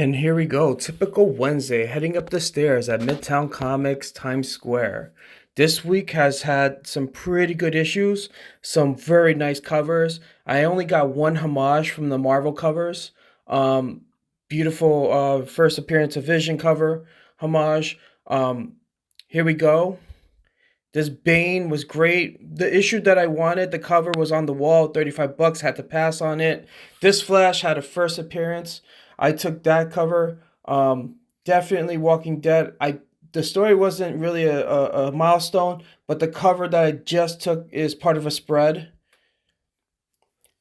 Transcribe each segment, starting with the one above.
And here we go, typical Wednesday, heading up the stairs at Midtown Comics Times Square. This week has had some pretty good issues, some very nice covers. I only got one homage from the Marvel covers. Um, Beautiful first appearance of Vision cover homage. Um, Here we go. This Bane was great. The issue that I wanted, the cover was on the wall, 35 bucks, had to pass on it. This Flash had a first appearance. I took that cover. Definitely Walking Dead. The story wasn't really a milestone, but the cover that I just took is part of a spread.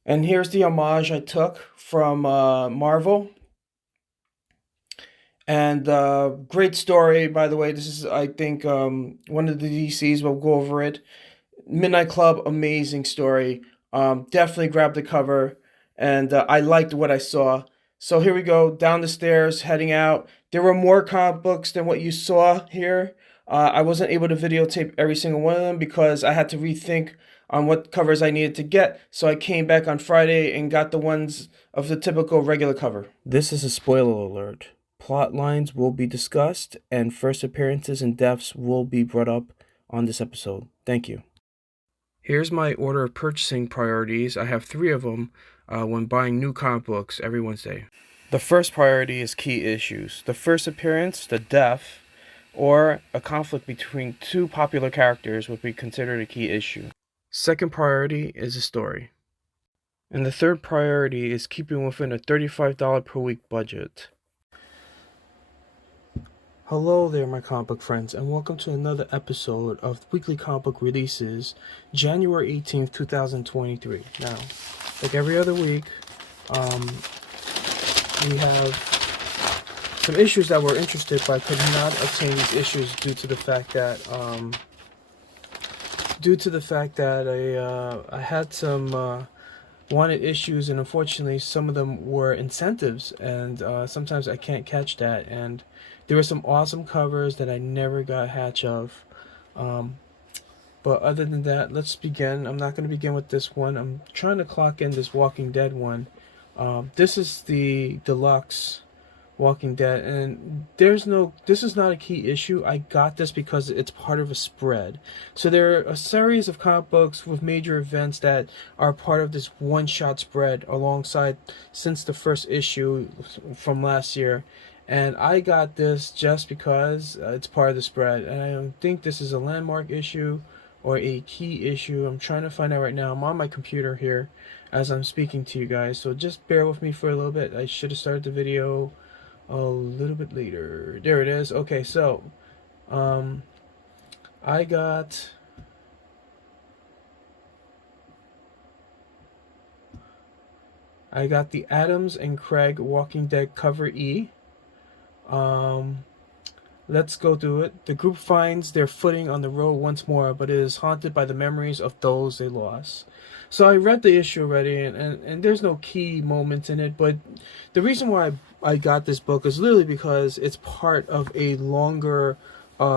And here's the homage I took from Marvel. And great story, by the way. This is, I think, one of the DCs. We'll go over it. Midnight Club, amazing story. Definitely grabbed the cover, and I liked what I saw. So here we go, down the stairs, heading out. There were more comic books than what you saw here. I wasn't able to videotape every single one of them because I had to rethink on what covers I needed to get. So I came back on Friday and got the ones of the typical regular cover. This is a spoiler alert. Plot lines will be discussed, and first appearances and deaths will be brought up on this episode. Thank you. Here's my order of purchasing priorities. I have three of them when buying new comic books every Wednesday. The first priority is key issues. The first appearance, the death, or a conflict between two popular characters would be considered a key issue. Second priority is the story. And the third priority is keeping within a $35 per week budget. Hello there, my comic book friends, and welcome to another episode of Weekly Comic Book Releases, January 18th, 2023. Now, like every other week, we have some issues that we're interested, but I could not obtain these issues due to the fact that I had some wanted issues, and unfortunately some of them were incentives, and sometimes I can't catch that, and there were some awesome covers that I never got hatch of. But other than that, let's begin. I'm not going to begin with this one. I'm trying to clock in this Walking Dead one. This is the deluxe Walking Dead, and this is not a key issue. I got this because it's part of a spread. So there are a series of comic books with major events that are part of this one-shot spread alongside since the first issue from last year. And I got this just because it's part of the spread. And I don't think this is a landmark issue or a key issue. I'm trying to find out right now. I'm on my computer here as I'm speaking to you guys. So just bear with me for a little bit. I should have started the video a little bit later. There it is. Okay, so I got the Adams and Craig Walking Dead cover E. Let's go through it. The group finds their footing on the road once more, but it is haunted by the memories of those they lost. So I read the issue already, and there's no key moments in it, but the reason why I got this book is literally because it's part of a longer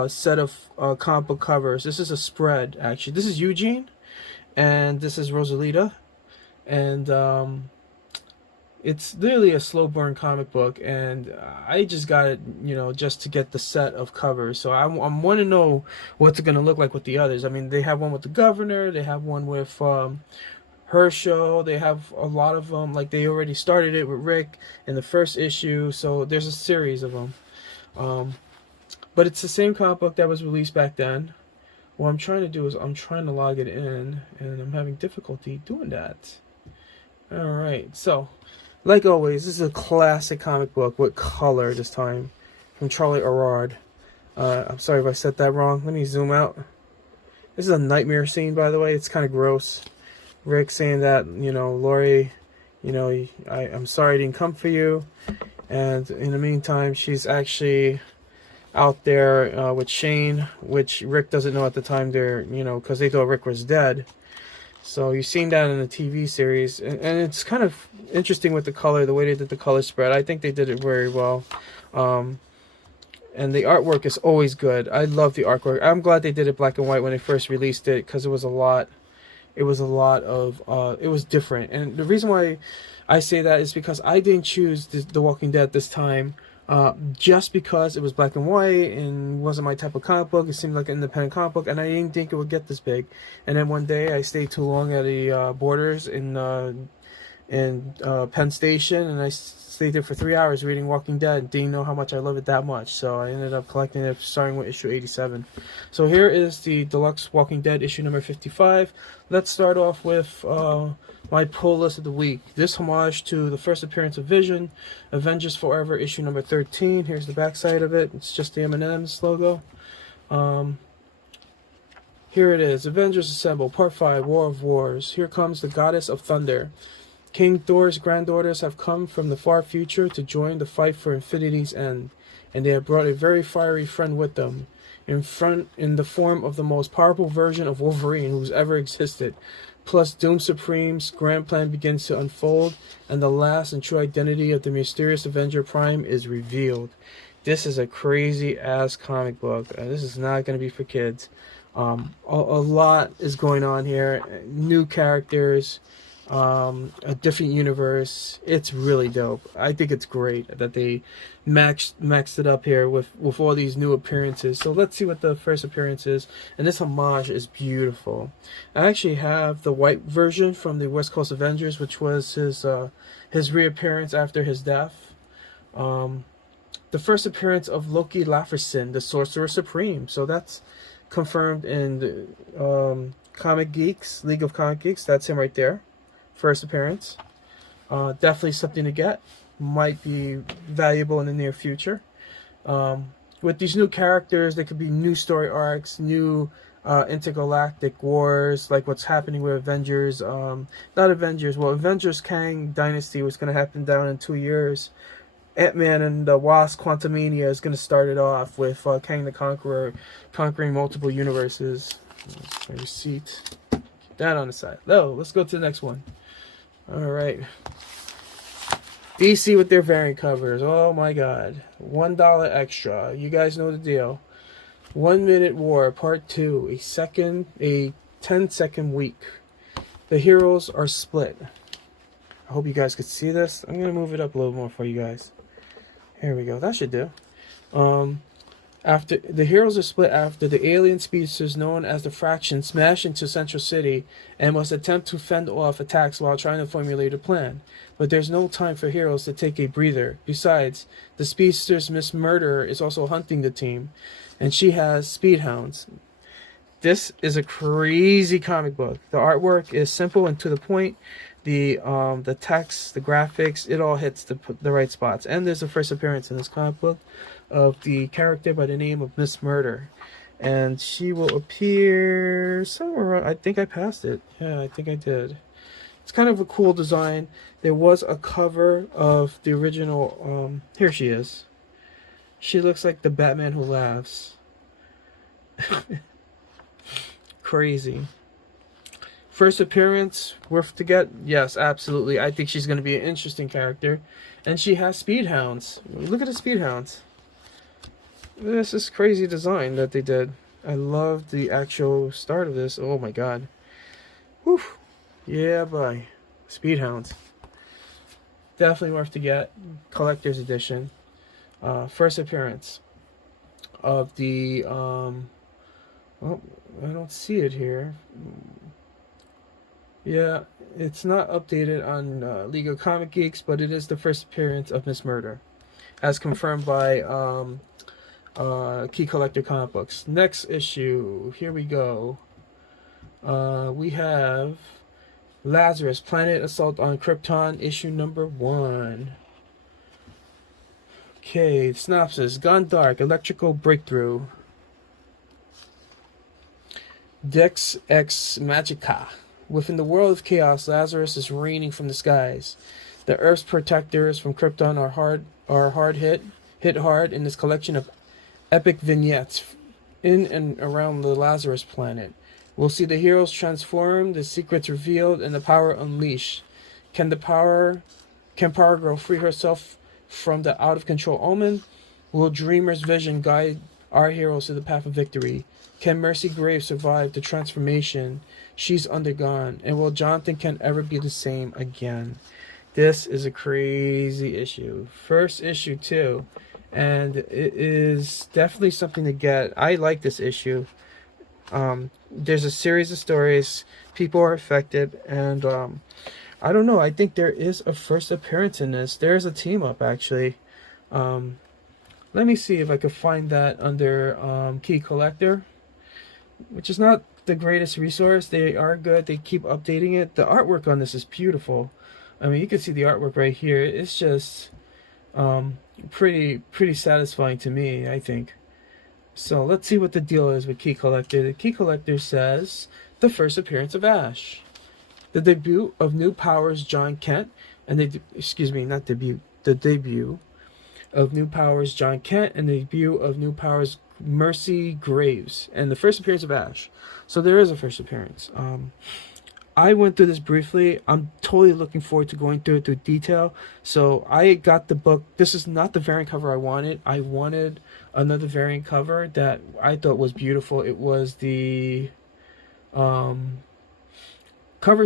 set of comic book covers. This is a spread, actually. This is Eugene, and this is Rosalita, and it's literally a slow burn comic book, and I just got it, just to get the set of covers. So I want to know what's it going to look like with the others. I mean, they have one with the Governor, they have one with Herschel, they have a lot of them. Like, they already started it with Rick in the first issue, so there's a series of them. But it's the same comic book that was released back then. What I'm trying to do is I'm trying to log it in, and I'm having difficulty doing that. Alright, so like always, this is a classic comic book with color this time from Charlie Erard. I'm sorry if I said that wrong. Let me zoom out. This is a nightmare scene, by the way. It's kind of gross. Rick saying that, Lori, I'm sorry I didn't come for you. And in the meantime, she's actually out there with Shane, which Rick doesn't know at the time they're, because they thought Rick was dead. So you've seen that in the TV series, and it's kind of interesting with the color, the way they did the color spread. I think they did it very well. And the artwork is always good. I love the artwork. I'm glad they did it black and white when they first released it, because it was a lot. it was a lot of it was different. And the reason why I say that is because I didn't choose The Walking Dead this time just because it was black and white and wasn't my type of comic book. It seemed like an independent comic book, and I didn't think it would get this big. And then one day I stayed too long at the Borders in Penn Station, and I stayed there for 3 hours reading Walking Dead. Didn't know how much I love it that much, so I ended up collecting it, starting with issue 87. So here is the deluxe Walking Dead issue number 55. Let's start off with my pull list of the week. This homage to the first appearance of Vision, Avengers Forever issue number 13. Here's the back side of it. It's just the M&M's logo. Here it is, Avengers Assemble, Part 5, War of Wars. Here comes the Goddess of Thunder. King Thor's granddaughters have come from the far future to join the fight for infinity's end, and they have brought a very fiery friend with them, in the form of the most powerful version of Wolverine who's ever existed. Plus, Doom Supreme's grand plan begins to unfold, and the last and true identity of the mysterious Avenger Prime is revealed. This is a crazy-ass comic book. This is not going to be for kids. A lot is going on here. New characters, a different universe. It's really dope. I think it's great that they maxed it up here with all these new appearances. So let's see what the first appearance is. And this homage is beautiful. I actually have the white version from the West Coast Avengers, which was his reappearance after his death. The first appearance of Loki Laferson, the Sorcerer Supreme. So that's confirmed in the Comic Geeks, League of Comic Geeks. That's him right there. First appearance. Definitely something to get. Might be valuable in the near future. With these new characters, there could be new story arcs, new intergalactic wars, like what's happening with Avengers. Not Avengers. Well, Avengers Kang Dynasty was going to happen down in 2 years. Ant-Man and the Wasp Quantumania is going to start it off with Kang the Conqueror conquering multiple universes. My receipt. Keep that on the side. No, let's go to the next one. Alright. DC with their variant covers. Oh my god. $1 extra. You guys know the deal. 1 Minute War, Part 2. A 10-second week. The heroes are split. I hope you guys could see this. I'm going to move it up a little more for you guys. Here we go. That should do. After the heroes are split after the alien species known as the Fraction smash into Central City and must attempt to fend off attacks while trying to formulate a plan. But there's no time for heroes to take a breather. Besides, the speedster's Miss Murderer is also hunting the team, and she has speedhounds. This is a crazy comic book. The artwork is simple and to the point. The text, the graphics, it all hits the right spots. And there's a first appearance in this comic book of the character by the name of Miss Murder, and she will appear somewhere around, I think I passed it. Yeah, I think I did. It's kind of a cool design. There was a cover of the original. Here she is. She looks like the Batman who laughs. Crazy. First appearance, worth to get? Yes, absolutely. I think she's going to be an interesting character. And she has speedhounds. Look at the speedhounds. This is crazy design that they did. I love the actual start of this. Oh my god. Whew. Yeah, boy. Speedhounds. Definitely worth to get. Collector's edition. First appearance of the... well, I don't see it here. Yeah, it's not updated on League of Comic Geeks, but it is the first appearance of Miss Murder, as confirmed by Key Collector Comic Books. Next issue, here we go. We have Lazarus, Planet Assault on Krypton, issue number 1. Okay, synopsis. Gone dark, electrical breakthrough. Dex Ex Magica. Within the world of chaos, Lazarus is raining from the skies. The Earth's protectors from Krypton are hard hit hard in this collection of epic vignettes in and around the Lazarus planet. We'll see the heroes transform, the secrets revealed, and the power unleashed. Can Power Girl free herself from the out of control Omen? Will Dreamer's vision guide our heroes to the path of victory? Can Mercy Graves survive the transformation she's undergone? And will Jonathan Kent ever be the same again? This is a crazy issue. First issue, too. And it is definitely something to get. I like this issue. There's a series of stories. People are affected. And I don't know. I think there is a first appearance in this. There's a team up, actually. Let me see if I could find that under Key Collector, which is not the greatest resource. They are good. They keep updating it. The artwork on this is beautiful. I mean, you can see the artwork right here. It's just pretty satisfying to me, I think. So let's see what the deal is with Key Collector. The Key Collector says the first appearance of Ash, the debut of New Powers John Kent, and the debut of New Powers John Kent and the debut of New Powers Mercy Graves, and the first appearance of Ash. So there is a first appearance. I went through this briefly. I'm totally looking forward to going through it through detail. So I got the book. This is not the variant cover I wanted. I wanted another variant cover that I thought was beautiful. It was the Cover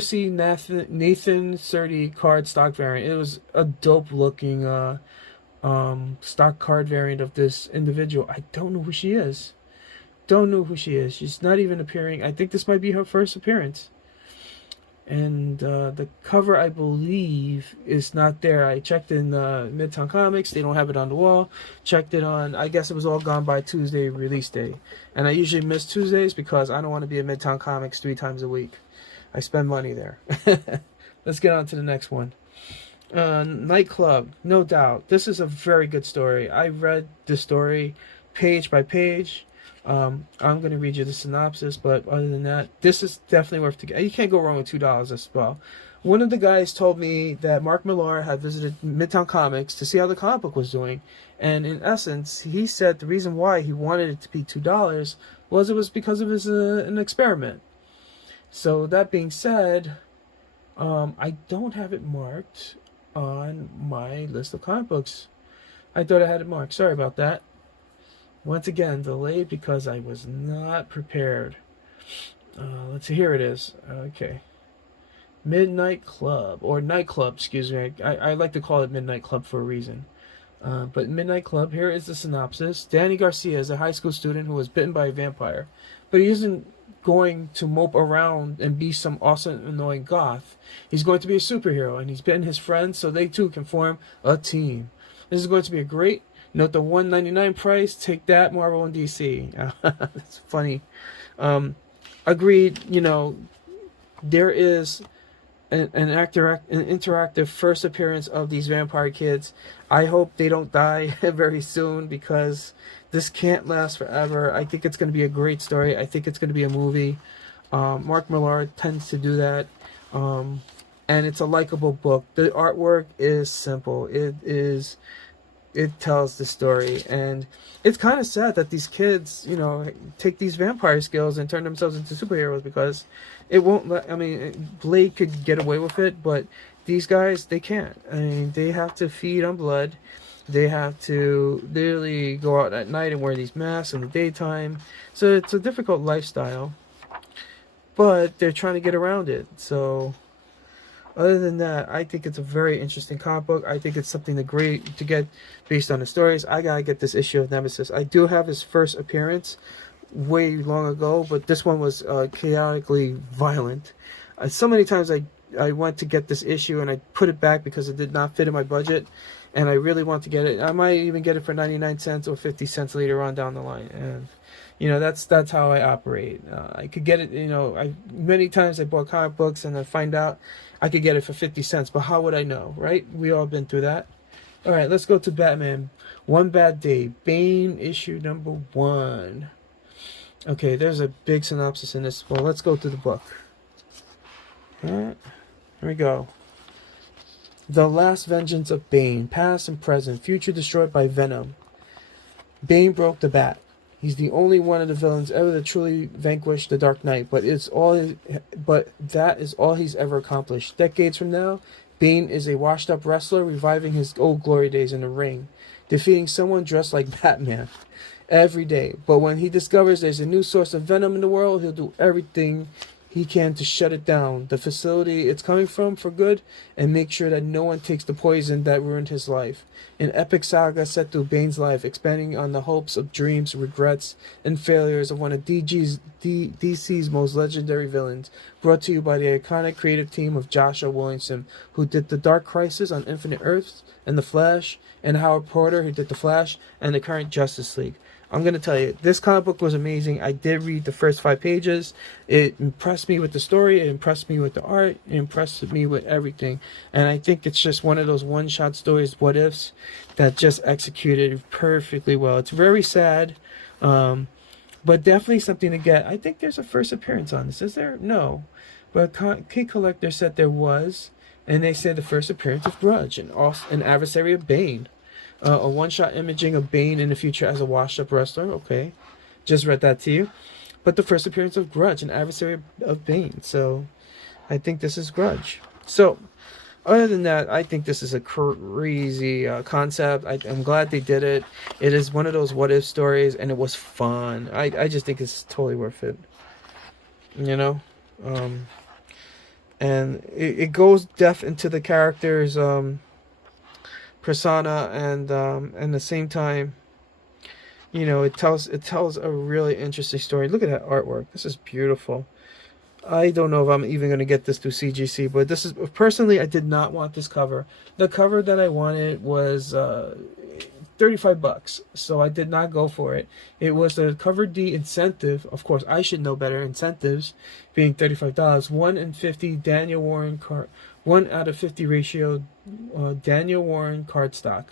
C Nathan Surdy card stock variant. It was a dope looking stock card variant of this individual. I don't know who she is. Don't know who she is. She's not even appearing. I think this might be her first appearance. And the cover, I believe, is not there. I checked in Midtown Comics. They don't have it on the wall. Checked it on, I guess it was all gone by Tuesday release day. And I usually miss Tuesdays because I don't want to be at Midtown Comics 3 times a week. I spend money there. Let's get on to the next one. Nightclub, no doubt. This is a very good story. I read the story page by page. I'm going to read you the synopsis, but other than that, this is definitely worth to get. You can't go wrong with $2 as well. One of the guys told me that Mark Millar had visited Midtown Comics to see how the comic book was doing, and in essence, he said the reason why he wanted it to be $2 was it was because it was an experiment. So that being said, I don't have it marked on my list of comic books. I thought I had it marked. Sorry about that. Once again, delayed because I was not prepared. Let's see, here it is. Okay. Midnight Club, or Nightclub, excuse me. I like to call it Midnight Club for a reason. But Midnight Club, here is the synopsis. Danny Garcia is a high school student who was bitten by a vampire. But he isn't going to mope around and be some awesome, annoying goth. He's going to be a superhero, and he's bitten his friends so they too can form a team. This is going to be a great... Note the $1.99 price. Take that, Marvel and DC. That's funny. Agreed. You know, there is an interactive first appearance of these vampire kids. I hope they don't die very soon because this can't last forever. I think it's going to be a great story. I think it's going to be a movie. Mark Millar tends to do that. And it's a likable book. The artwork is simple. It tells the story, and it's kind of sad that these kids, you know, take these vampire skills and turn themselves into superheroes because it won't let, I mean, Blade could get away with it, but these guys, they can't. I mean, they have to feed on blood. They have to literally go out at night and wear these masks in the daytime. So it's a difficult lifestyle, but they're trying to get around it. So other than that, I think it's a very interesting comic book. I think it's something to get based on the stories. I gotta get this issue of Nemesis. I do have his first appearance way long ago, but this one was chaotically violent. So many times I went to get this issue and I put it back because it did not fit in my budget, and I really want to get it. I might even get it for 99 cents or 50 cents later on down the line. And you know, that's how I operate. I could get it, you know, many times I bought comic books and I find out I could get it for 50 cents, but how would I know, right? We all been through that. All right, let's go to Batman. One Bad Day, Bane issue number 1. Okay, there's a big synopsis in this. Well, let's go to the book. All right, here we go. The last vengeance of Bane, past and present, future destroyed by Venom. Bane broke the bat. He's the only one of the villains ever to truly vanquish the Dark Knight, but that is all he's ever accomplished. Decades from now, Bane is a washed-up wrestler reviving his old glory days in the ring, defeating someone dressed like Batman. every day. But when he discovers there's a new source of venom in the world, he'll do everything he can to shut it down, the facility it's coming from, for good, and make sure that no one takes the poison that ruined his life. An epic saga set through Bane's life, expanding on the hopes of dreams, regrets, and failures of one of DC's most legendary villains, brought to you by the iconic creative team of Joshua Williamson, who did The Dark Crisis on Infinite Earths, and The Flash, and Howard Porter, who did The Flash, and the current Justice League. I'm going to tell you, this comic book was amazing. I did read the first 5 pages. It impressed me with the story. It impressed me with the art. It impressed me with everything. And I think it's just one of those one-shot stories, what ifs, that just executed perfectly well. It's very sad, but definitely something to get. I think there's a first appearance on this. Is there? No. But Kid Collector said there was. And they said the first appearance of Grudge, an adversary of Bane. A one-shot imaging of Bane in the future as a washed-up wrestler. Okay, just read that to you. But the first appearance of Grudge, an adversary of Bane. So, I think this is Grudge. So, other than that, I think this is a crazy concept. I'm glad they did it. It is one of those what-if stories, and it was fun. I just think it's totally worth it. You know? And it goes depth into the characters' persona, and at the same time, you know, it tells a really interesting story. Look at that artwork. This is beautiful. I don't know if I'm even going to get this through CGC, but this is, personally, I did not want this cover. The cover that I wanted was $35, so I did not go for it. It was the Cover D incentive. Of course, I should know better. Incentives being $35. 1 in 50 Daniel Warren card, 1 out of 50 ratio Daniel Warren cardstock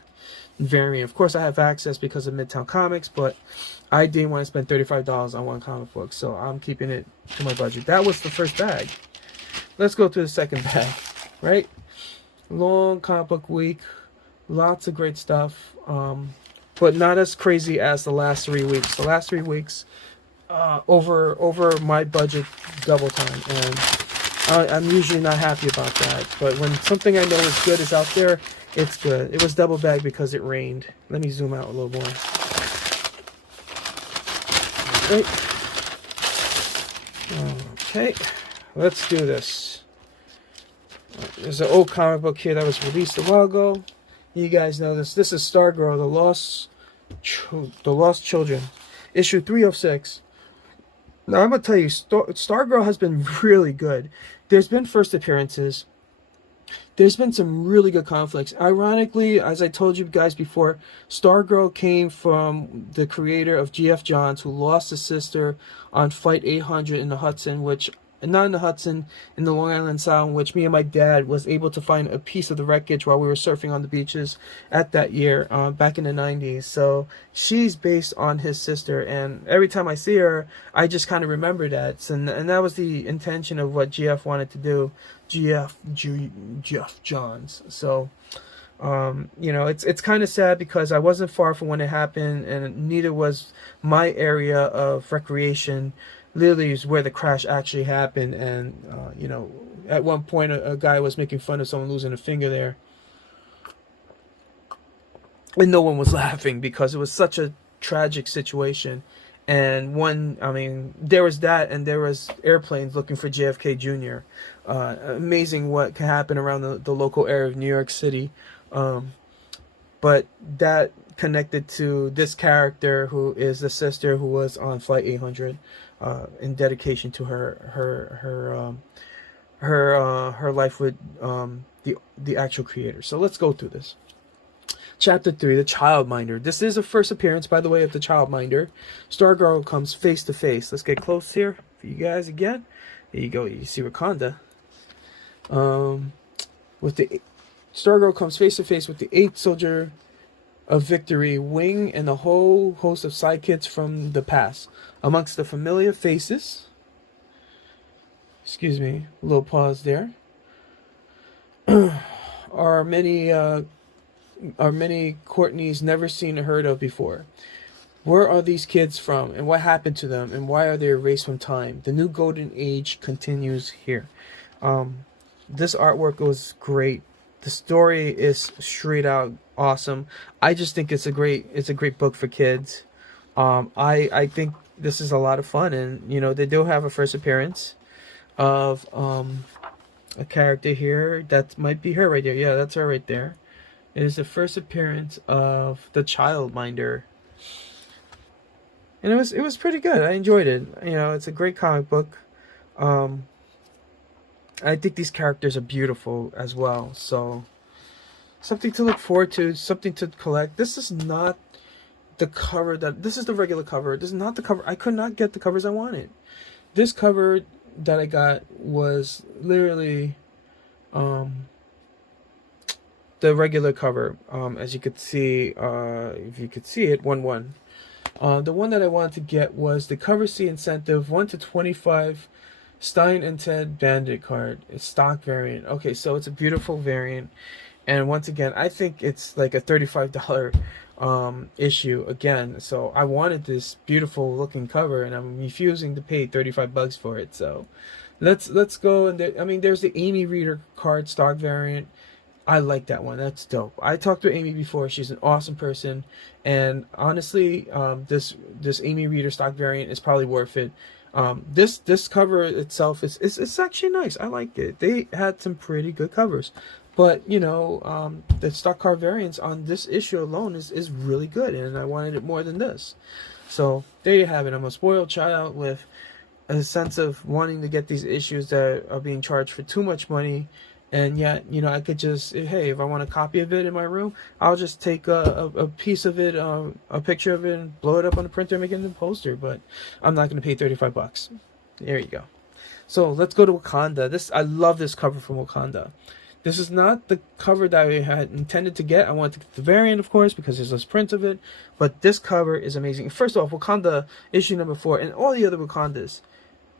variant. Of course, I have access because of Midtown Comics, but I didn't want to spend $35 on one comic book, so I'm keeping it to my budget. That was the first bag. Let's go to the second bag, right? Long comic book week. Lots of great stuff, but not as crazy as the last 3 weeks. The last 3 weeks, over my budget double time, and I'm usually not happy about that. But when something I know is good is out there, it's good. It was double bagged because it rained. Let me zoom out a little more. Okay, let's do this. There's an old comic book here that was released a while ago. You guys know this. This is Stargirl, The Lost Children, issue 306. Now, I'm going to tell you, Stargirl has been really good. There's been first appearances. There's been some really good conflicts. Ironically, as I told you guys before, Stargirl came from the creator of G.F. Johns, who lost his sister on Flight 800 in the Hudson, not in the Hudson, in the Long Island Sound, which me and my dad was able to find a piece of the wreckage while we were surfing on the beaches at that year, back in the 90s. So she's based on his sister, and every time I see her, I just kind of remember that. And that was the intention of what GF wanted to do, GF Johns. So, you know, it's kind of sad because I wasn't far from when it happened, and neither was my area of recreation. Literally is where the crash actually happened, and you know, at one point a guy was making fun of someone losing a finger there, and no one was laughing because it was such a tragic situation. And I mean, there was that, and there was airplanes looking for JFK Jr. Amazing what can happen around the local area of New York City, but that connected to this character who is the sister who was on Flight 800. In dedication to her life with the actual creator. So let's go through this. Chapter 3, The Childminder. This is a first appearance, by the way, of the Childminder. Stargirl comes face to face. Let's get close here for you guys again. There you go. You see Wakanda. Stargirl comes face to face with the 8th soldier of Victory, Wing, and a whole host of sidekicks from the past. Amongst the familiar faces, excuse me, a little pause there, are many Courtneys never seen or heard of before. Where are these kids from, and what happened to them, and why are they erased from time? The new golden age continues here. This artwork was great. The story is straight out awesome. I just think it's a great book for kids. I think this is a lot of fun, and you know they do have a first appearance of a character here that might be her right there. Yeah, that's her right there. It is the first appearance of the Childminder, and it was pretty good. I enjoyed it. You know, it's a great comic book. Um, I think these characters are beautiful as well. So something to look forward to, something to collect. This is not the cover that this is the regular cover. This is not the cover. I could not get the covers I wanted. This cover that I got was literally the regular cover. As you could see, if you could see it, 1/1. The one that I wanted to get was the Cover C Incentive 1/25 Stein and Ted Bandit card. It's stock variant. Okay, so it's a beautiful variant. And once again, I think it's like a $35 issue again. So I wanted this beautiful looking cover, and I'm refusing to pay $35 for it. So let's go. And I mean, there's the Amy Reader card stock variant. I like that one. That's dope. I talked to Amy before. She's an awesome person, and honestly, this Amy Reader stock variant is probably worth it. This cover itself is actually nice. I like it. They had some pretty good covers, but you know, the stock card variants on this issue alone is really good, and I wanted it more than this. So there you have it. I'm a spoiled child with a sense of wanting to get these issues that are being charged for too much money. And yet, you know, I could just, hey, if I want a copy of it in my room, I'll just take a piece of it, a picture of it, and blow it up on the printer and make it into a poster. But I'm not going to pay $35. There you go. So let's go to Wakanda. I love this cover from Wakanda. This is not the cover that I had intended to get. I wanted to get the variant, of course, because there's less print of it. But this cover is amazing. First off, Wakanda issue number 4 and all the other Wakandas.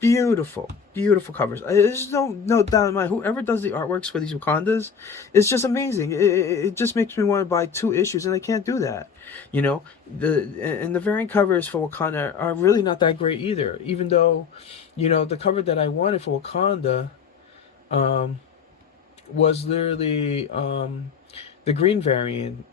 Beautiful, beautiful covers. There's no doubt in my mind. Whoever does the artworks for these Wakandas, it's just amazing. It just makes me want to buy 2 issues, and I can't do that. You know, the variant covers for Wakanda are really not that great either. Even though, you know, the cover that I wanted for Wakanda, was literally the green variant.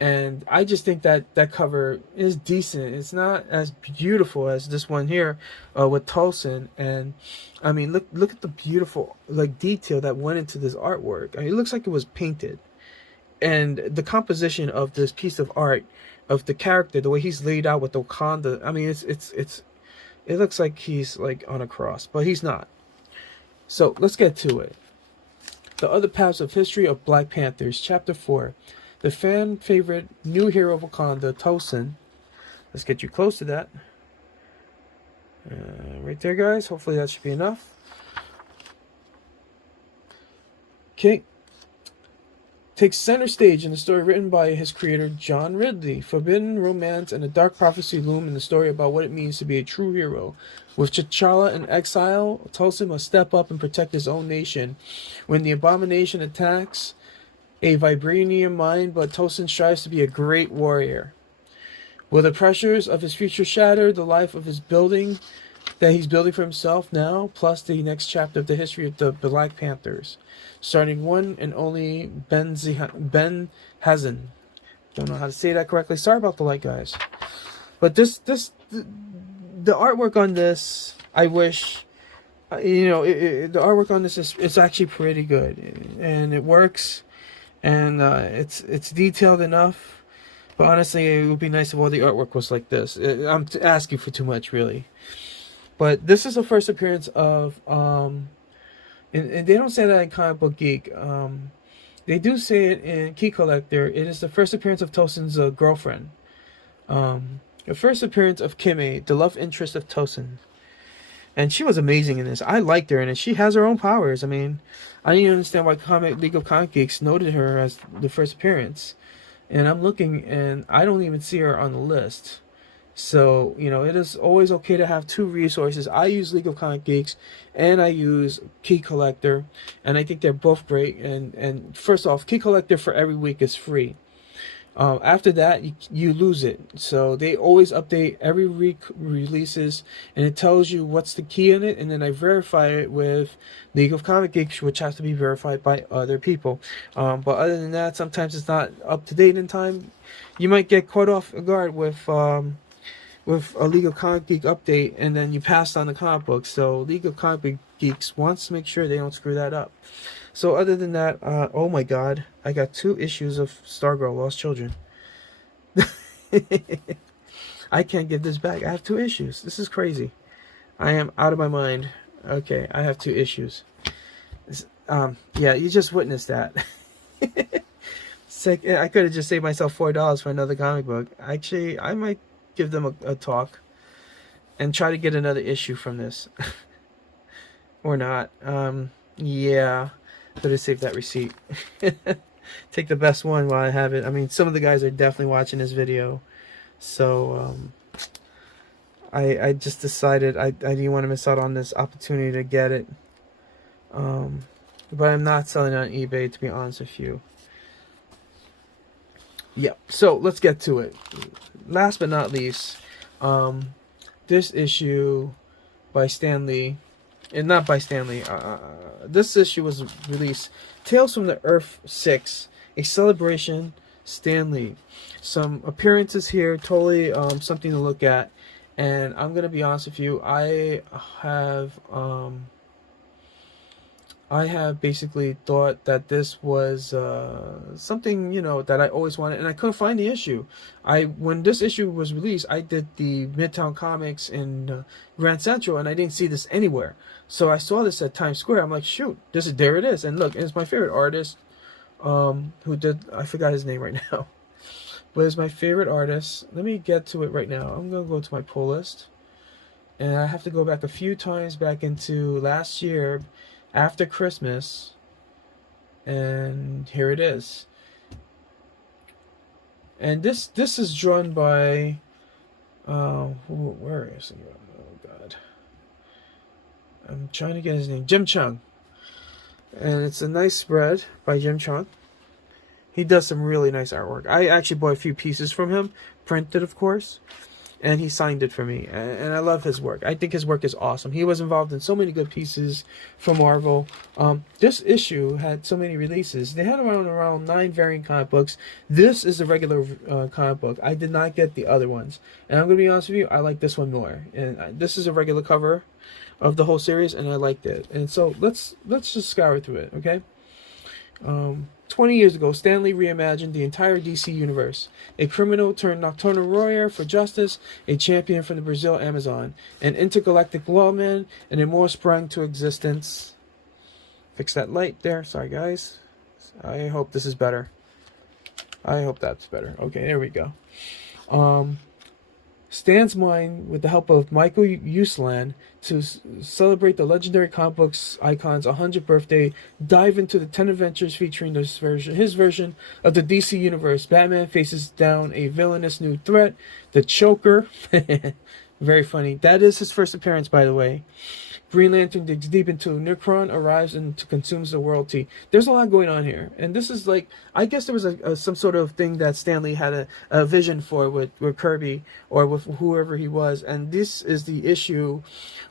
And I just think that cover is decent. It's not as beautiful as this one here with Tolson. And I mean, look at the beautiful like detail that went into this artwork. I mean, it looks like it was painted. And the composition of this piece of art, of the character, the way he's laid out with Wakanda. I mean, it looks like he's like on a cross, but he's not. So let's get to it. The Other Paths of History of Black Panthers, Chapter 4. The fan favorite new hero of Wakanda, Tolson. Let's get you close to that. Right there, guys. Hopefully that should be enough. Okay. Takes center stage in the story written by his creator, John Ridley. Forbidden romance and a dark prophecy loom in the story about what it means to be a true hero. With T'Challa in exile, Tolson must step up and protect his own nation. When the abomination attacks a vibranium mine, but Tolson strives to be a great warrior. Will the pressures of his future shatter the life of his building that he's building for himself now, plus the next chapter of the history of the Black Panthers, starting one and only Ben Hazen. Don't know how to say that correctly. Sorry about the light, guys. But the artwork on this, I wish, you know, the artwork on this is actually pretty good, and it works. And it's detailed enough, but honestly, it would be nice if all the artwork was like this. I'm asking for too much, really. But this is the first appearance of, and they don't say that in Comic Book Geek. They do say it in Key Collector. It is the first appearance of Tolson's girlfriend. The first appearance of Kimmy, the love interest of Tolson. And she was amazing in this. I liked her in it. She has her own powers. I mean, I didn't understand why League of Comic Geeks noted her as the first appearance. And I'm looking, and I don't even see her on the list. So, you know, it is always okay to have 2 resources. I use League of Comic Geeks, and I use Key Collector. And I think they're both great. And first off, Key Collector for every week is free. After that, you lose it. So they always update every week releases, and it tells you what's the key in it, and then I verify it with League of Comic Geeks, which has to be verified by other people. But other than that, sometimes it's not up to date in time. You might get caught off guard with with a League of Comic Geek update, and then you passed on the comic book. So League of Comic Geeks wants to make sure they don't screw that up. So other than that, oh my god, I got 2 issues of Stargirl Lost Children. I can't give this back. I have 2 issues. This is crazy. I am out of my mind. Okay, I have 2 issues. Yeah, you just witnessed that. I could have just saved myself $4 for another comic book. Actually, I might give them a talk and try to get another issue from this. Or not. Yeah, better save that receipt. Take the best one while I have it. I mean, some of the guys are definitely watching this video. So, I just decided I didn't want to miss out on this opportunity to get it. But I'm not selling it on eBay, to be honest with you. Yeah, so let's get to it. Last but not least, this issue by Stan Lee, and not by Stan Lee, this issue was released, Tales from the Earth 6, a celebration, Stan Lee. Some appearances here, totally something to look at, and I'm going to be honest with you, I have basically thought that this was something, you know, that I always wanted, and I couldn't find the issue. When this issue was released, I did the Midtown Comics in Grand Central, and I didn't see this anywhere. So I saw this at Times Square. I'm like, shoot, there it is. And look, it's my favorite artist, who did, I forgot his name right now, but it's my favorite artist. Let me get to it right now. I'm gonna go to my pull list, and I have to go back a few times back into last year, after Christmas, and here it is. And this is drawn by where is he? Oh god, I'm trying to get his name. Jim Cheung. And it's a nice spread by Jim Cheung. He does some really nice artwork. I actually bought a few pieces from him, printed of course, and he signed it for me, and I love his work. I think his work is awesome. He was involved in so many good pieces from Marvel. This issue had so many releases. They had around 9 variant comic books. This is a regular comic book. I did not get the other ones, and I'm gonna be honest with you, I like this one more. And this is a regular cover of the whole series, and I liked it. And so let's just scour through it, okay? 20 years ago, Stan Lee reimagined the entire DC universe. A criminal turned nocturnal warrior for justice, a champion from the Brazil Amazon, an intergalactic lawman, and a more sprang to existence. Fix that light there. Sorry, guys. I hope this is better. I hope that's better. Okay, there we go. Stan's mind, with the help of Michael Uslan, to celebrate the legendary comic books icon's 100th birthday, dive into the 10 adventures featuring his version of the DC universe. Batman faces down a villainous new threat, the Choker. Very funny. That is his first appearance, by the way. Green Lantern digs deep into Necron, arrives and consumes the world tea. There's a lot going on here, and this is like, I guess there was some sort of thing that Stan Lee had a vision for with Kirby or with whoever he was, and this is the issue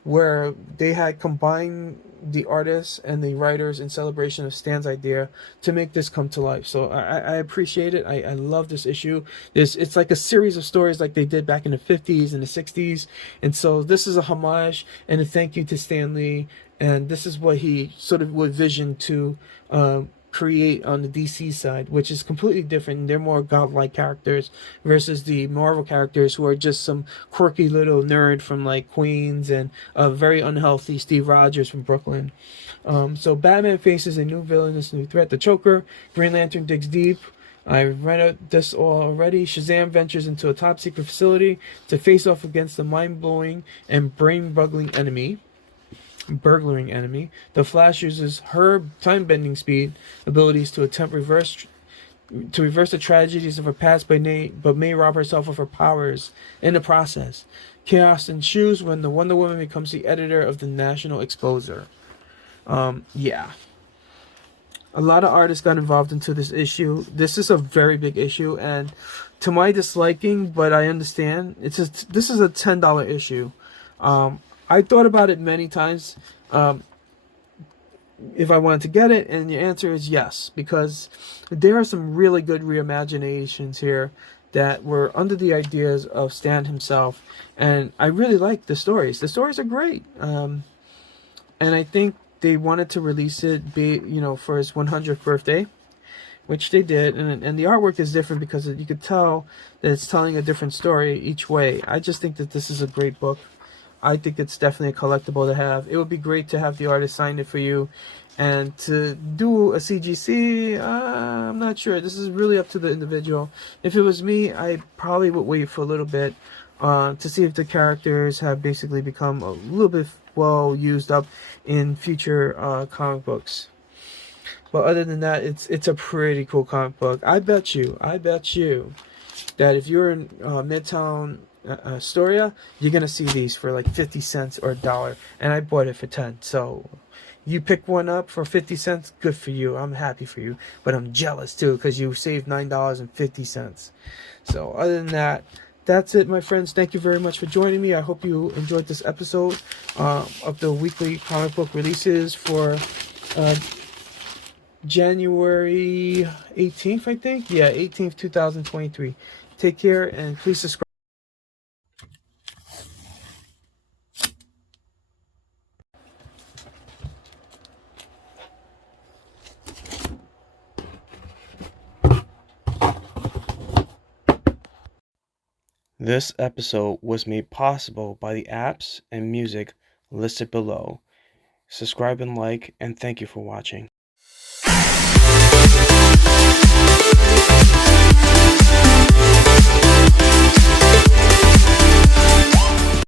where they had combined the artists and the writers in celebration of Stan's idea to make this come to life. So I appreciate it. I love this issue. It's like a series of stories like they did back in the 50s and the 60s, and so this is a homage and a thank you to Stan Lee, and this is what he sort of would vision to create on the DC side, which is completely different. They're more godlike characters versus the Marvel characters who are just some quirky little nerd from like Queens and a very unhealthy Steve Rogers from Brooklyn. So Batman faces a new villainous new threat, the Choker. Green Lantern digs deep. I read out this all already. Shazam ventures into a top secret facility to face off against the mind-blowing and brain-burgling enemy. The Flash uses her time-bending speed abilities to attempt reverse the tragedies of her past, but may rob herself of her powers in the process. Chaos ensues when the Wonder Woman becomes the editor of the National Exposer. Yeah. A lot of artists got involved into this issue. This is a very big issue, and to my disliking, but I understand. This is a $10 issue. I thought about it many times if I wanted to get it, and the answer is yes, because there are some really good reimaginations here that were under the ideas of Stan himself, and I really like the stories. The stories are great, and I think they wanted to release it, for his 100th birthday, which they did, and the artwork is different because you could tell that it's telling a different story each way. I just think that this is a great book. I think it's definitely a collectible to have. It would be great to have the artist sign it for you, and to do a CGC. I'm not sure. This is really up to the individual. If it was me, I probably would wait for a little bit to see if the characters have basically become a little bit well used up in future comic books. But other than that, it's a pretty cool comic book. I bet you that if you're in Midtown Astoria, you're gonna see these for like 50 cents or $1, and I bought it for 10. So you pick one up for 50 cents, good for you. I'm happy for you, but I'm jealous too because you saved $9.50. So other than that, that's it, my friends. Thank you very much for joining me. I hope you enjoyed this episode of the weekly comic book releases for January 18th, I think. Yeah, 18th, 2023. Take care, and please subscribe. This episode was made possible by the apps and music listed below. Subscribe and like, and thank you for watching.